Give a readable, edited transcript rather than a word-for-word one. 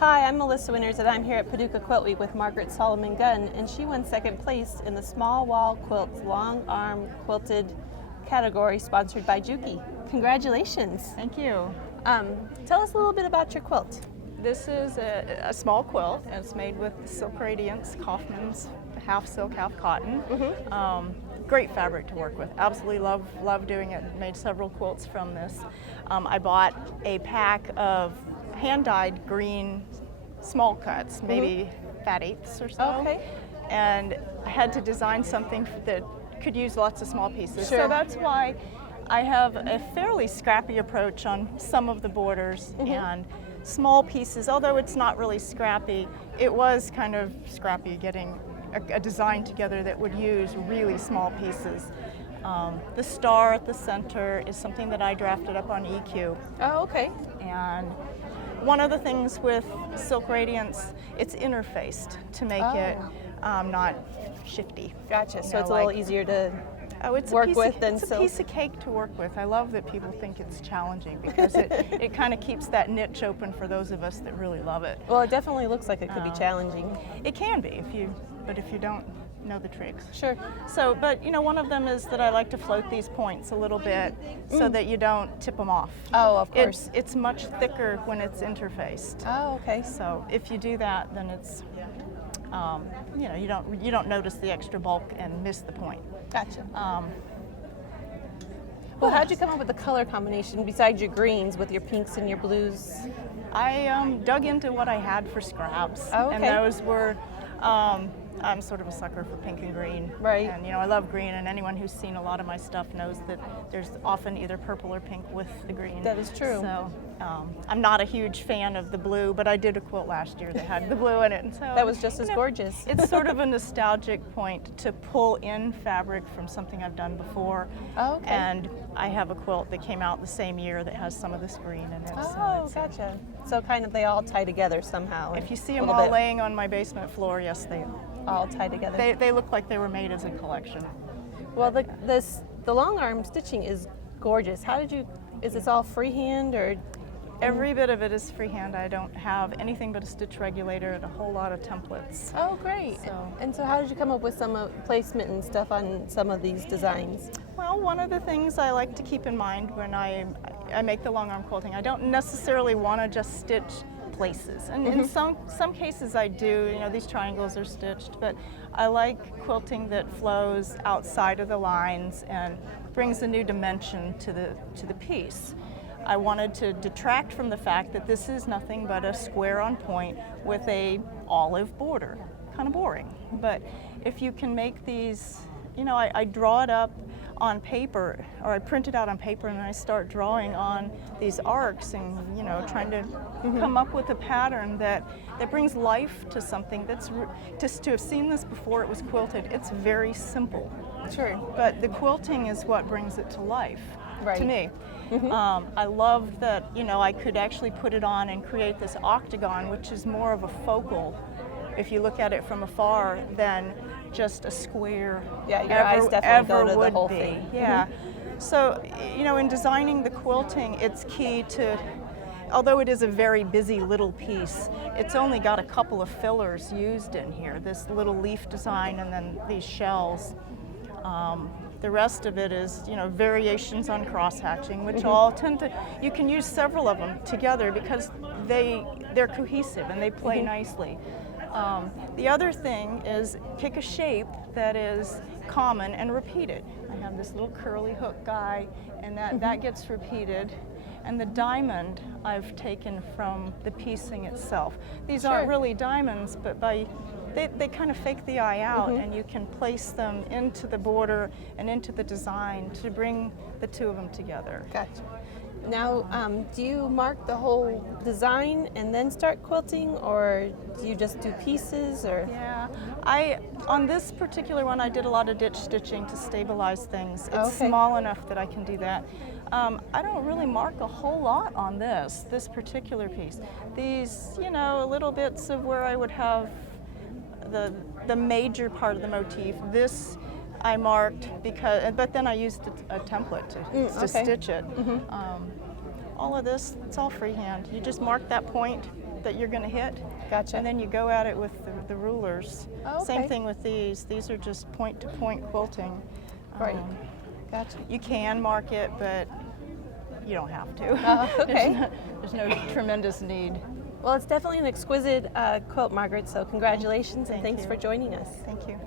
Hi, I'm Melissa Winters, and I'm here at Paducah Quilt Week with Margaret Gunn, and she won second place in the Small Wall Quilts Long Arm Quilted category, sponsored by Juki. Congratulations. Thank you. Tell us a little bit about your quilt. This is a small quilt, and it's made with Silk Radiance Kaufman's half silk, half cotton. Great fabric to work with. Absolutely love doing it. Made several quilts from this. I bought a pack of hand-dyed green small cuts, maybe fat eighths or so. Okay. And I had to design something that could use lots of small pieces. Sure. So that's why I have a fairly scrappy approach on some of the borders and small pieces. Although it's not really scrappy, it was kind of scrappy getting a design together that would use really small pieces. The star at the center is something that I drafted up on EQ. Oh, okay. And one of the things with Silk Radiance, it's interfaced to make it not shifty. Gotcha. So know, it's a little easier to it's work a piece with of, than it's silk. a piece of cake to work with. I love that people think it's challenging because it kind of keeps that niche open for those of us that really love it. Well, it definitely looks like it could be challenging. It can be if you don't know the tricks. Sure. So, but one of them is that I like to float these points a little bit so that you don't tip them off. Oh, of course. It's much thicker when it's interfaced. Oh, okay. So if you do that, then it's you don't notice the extra bulk and miss the point. Gotcha. Well, how'd you come up with the color combination besides your greens with your pinks and your blues? I dug into what I had for scraps, Oh, okay. and those were. I'm sort of a sucker for pink and green. Right. And I love green, and anyone who's seen a lot of my stuff knows that there's often either purple or pink with the green. That is true. So I'm not a huge fan of the blue, but I did a quilt last year that had the blue in it, and so That was just as gorgeous. It's sort of a nostalgic point to pull in fabric from something I've done before. Oh, okay. And I have a quilt that came out the same year that has some of this green in it. Oh, gotcha. So kind of they all tie together somehow. If you see a them little all bit laying on my basement floor, yes, they all tie together. They look like they were made as a collection. Well, the long arm stitching is gorgeous. Is this all freehand or? Every bit of it is freehand. I don't have anything but a stitch regulator and a whole lot of templates. Oh, great. So how did you come up with some placement and stuff on some of these designs? Well, one of the things I like to keep in mind when I make the long arm quilting, I don't necessarily want to just stitch places. And in some cases I do, these triangles are stitched, but I like quilting that flows outside of the lines and brings a new dimension to the piece. I wanted to detract from the fact that this is nothing but a square on point with a olive border. Kind of boring. But if you can make these, I draw it up on paper, or I print it out on paper, and I start drawing on these arcs and trying to come up with a pattern that brings life to something that's just to have seen this before it was quilted. It's very simple. Sure. But the quilting is what brings it to life. Right. To me. I love that I could actually put it on and create this octagon, which is more of a focal, if you look at it from afar, than just a square. Yeah, your eyes definitely go to the whole be. thing. Yeah. So in designing the quilting, it's key to, although it is a very busy little piece, it's only got a couple of fillers used in here. This little leaf design and then these shells. The rest of it is, variations on cross-hatching, which all tend to, you can use several of them together because they're cohesive and they play nicely. The other thing is pick a shape that is common and repeat it. I have this little curly hook guy, and that gets repeated. And the diamond I've taken from the piecing itself. These aren't really diamonds, but they kind of fake the eye out, and you can place them into the border and into the design to bring the two of them together. Gotcha. Now, do you mark the whole design and then start quilting, or do you just do pieces? Or Yeah, on this particular one, I did a lot of ditch stitching to stabilize things. It's small enough that I can do that. I don't really mark a whole lot on this particular piece. These, little bits of where I would have the major part of the motif. This I marked but then I used a template to stitch it. All of this, it's all freehand. You just mark that point that you're going to hit. Gotcha. And then you go at it with the rulers. Oh, Same okay. thing with these. These are just point-to-point quilting. Right. Gotcha. You can mark it, but you don't have to. Okay. There's no tremendous need. Well, it's definitely an exquisite quilt, Margaret, so congratulations and Thank thanks you. for joining us. Thank you.